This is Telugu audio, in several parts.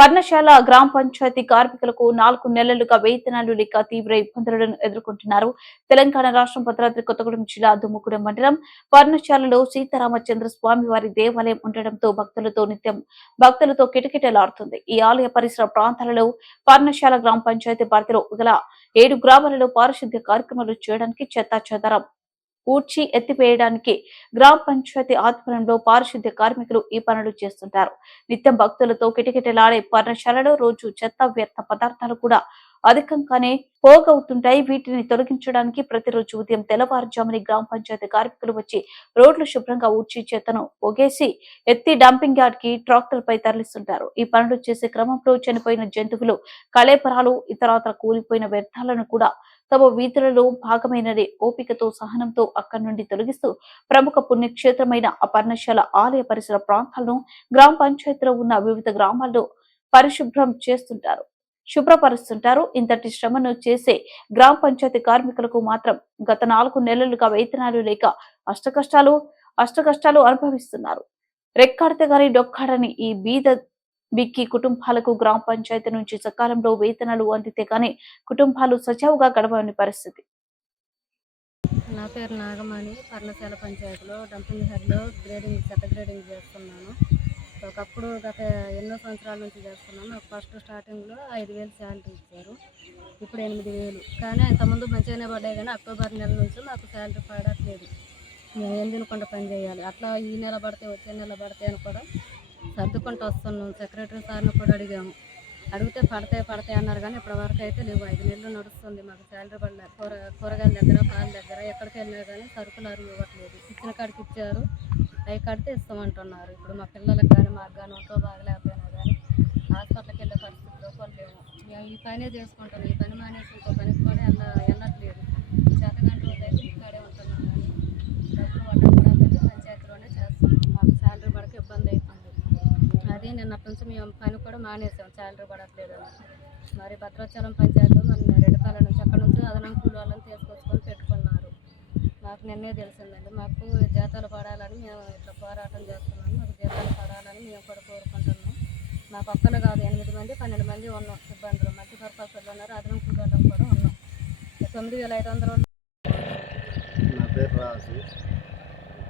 పర్ణశాల గ్రామ పంచాయతీ కార్మికులకు నాలుగు నెలలుగా వేతనాలు లేక తీవ్ర ఇబ్బందులను ఎదుర్కొంటున్నారు. తెలంగాణ రాష్ట్రం భద్రాద్రి కొత్తగూడెం జిల్లా దుమ్ముగూడెం మండలం పర్ణశాలలో సీతారామచంద్ర స్వామి వారి దేవాలయం ఉండడంతో భక్తులతో నిత్యం భక్తులతో కిటకిటలాడుతుంది. ఈ ఆలయ పరిసర ప్రాంతాలలో పర్ణశాల గ్రామ పంచాయతీ పరిధిలో గల ఏడు గ్రామాలలో పారిశుద్ధ్య కార్యక్రమాలు చేయడానికి చెత్తా చెదారం ఊడ్చి ఎత్తివేయడానికి గ్రామ పంచాయతీ ఆధ్వర్యంలో పారిశుద్ధ్య కార్మికులు ఈ పనులు చేస్తుంటారు. నిత్యం భక్తులతో కిటకిటలాడే పర్ణశాలలో రోజు చెత్త వ్యర్థ పదార్థాలు కూడా అధికంగానే పోగవుతుంటాయి. వీటిని తొలగించడానికి ప్రతిరోజు ఉదయం తెల్లవారుజాముని గ్రామ పంచాయతీ కార్మికులు వచ్చి రోడ్లు శుభ్రంగా ఊడ్చి చెత్తను ఒగేసి ఎత్తి డంపింగ్ యార్డ్కి ట్రాక్టర్ పై తరలిస్తుంటారు. ఈ పనులు చేసే క్రమంలో చనిపోయిన జంతువులు కళేపరాలు ఇతరాతర కూలిపోయిన వ్యర్థాలను కూడా తమ వీధులలో భాగమైనది ఓపికతో సహనంతో అక్కడి నుండి తొలగిస్తూ ప్రముఖ పుణ్యక్షేత్రమైన అపర్ణశాల ఆలయ పరిసర ప్రాంతాలను గ్రామ పంచాయతీలో ఉన్న వివిధ గ్రామాల్లో పరిశుభ్రం చేస్తుంటారు. శుభ్రపరుస్తుంటారు. ఇంతటి శ్రమను చేసే గ్రామ పంచాయతీ కార్మికులకు మాత్రం గత నాలుగు నెలలుగా వేతనాలు లేక అష్టకష్టాలు అష్టకష్టాలు అనుభవిస్తున్నారు. రెక్కాడితే గాని డొక్కాడని ఈ బీద బిక్కి కుటుంబాలకు గ్రామ పంచాయతీ నుంచి సకాలంలో వేతనాలు అందితే గాని కుటుంబాలు సజావుగా గడవని పరిస్థితి. నా పేరు నాగమణి. పర్ణశాల పంచాయతీలో డంపింగ్ హెడ్లో గ్రేడింగ్ చెత్త గ్రేడింగ్ చేస్తున్నాను. ఒకప్పుడు గత ఎన్నో సంవత్సరాల నుంచి చేస్తున్నాను. నాకు ఫస్ట్ స్టార్టింగ్లో ఐదు వేలు శాలరీ ఇచ్చారు. ఇప్పుడు ఎనిమిది వేలు. కానీ అంతకుముందు మంచిగానే పడ్డాయి కానీ అక్టోబర్ నెల నుంచి మాకు శాలరీ పడట్లేదు. మేము ఏం తినకుండా పని చేయాలి. అట్లా ఈ నెల పడితే వచ్చే నెల పడితే అని కూడా సర్దుకుంటూ వస్తున్నాం. సెక్రటరీ సార్ని కూడా అడిగాము. అడిగితే పడతాయి పడతాయి అన్నారు కానీ ఇప్పటివరకు అయితే లేవు. ఐదు నెలలు నడుస్తుంది. మాకు శాలరీ పడలే. కూర కూరగాయల దగ్గర పాల దగ్గర ఎక్కడికి వెళ్ళినా కానీ సరుకులు అరువు ఇవ్వట్లేదు. ఇచ్చిన కాడికి ఇచ్చారు. అవి కడితే ఇస్తామంటున్నారు ఇప్పుడు మా పిల్లలకు కానీ మాకు కానీ ఒంట్లో బాగలేకపోయినా కానీ హాస్పిటల్కి వెళ్ళే పరిస్థితిలో కూడా లేము మేము ఈ పనే చేసుకుంటాం ఈ పని మానేసి ఇంకో పనికి కూడా వెళ్ళ వెళ్ళట్లేదు చేతగంట రోజు అయితే ఇక్కడే ఉంటున్నాం. కానీ డబ్బులు పడ్డం కూడా పెట్టి పంచాయతీలోనే చేస్తున్నాం. మాకు శాలరీ పడక ఇబ్బంది అయిపోయింది. అది నిన్నటి నుంచి మేము పని కూడా మానేసాం. శాలరీ పడట్లేదు మరి భద్రాచలం పంచాయతీ మరి రెడ్డిపాల నుంచి అక్కడ నుంచి అదనం కూలి వాళ్ళని తీసుకొచ్చుకొని పెట్టుకున్నాం మాకు నిన్నే తెలిసిందండి. మాకు జీతాలు పడాలని మేము ఇట్లా పోరాటం చేస్తున్నాము మాకు జీతాలు పడాలని మేము కూడా కోరుకుంటున్నాం. మా పక్కన కాదు ఎనిమిది మంది పన్నెండు మంది ఉన్నాం సిబ్బందులు. మధ్య పర్పస్ ఉన్నారు. అదనం కూలి కూడా ఉన్నాం. తొమ్మిది వేల ఐదు వందలు నా పేరు రాజు.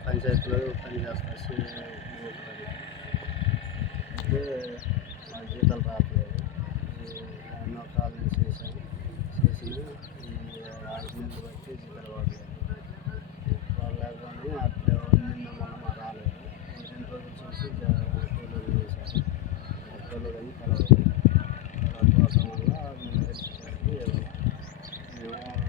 పంచాయతీలో పనిచేస్తా అయితే ahí para, para toda la comunidad, me beneficiaría, ¿verdad?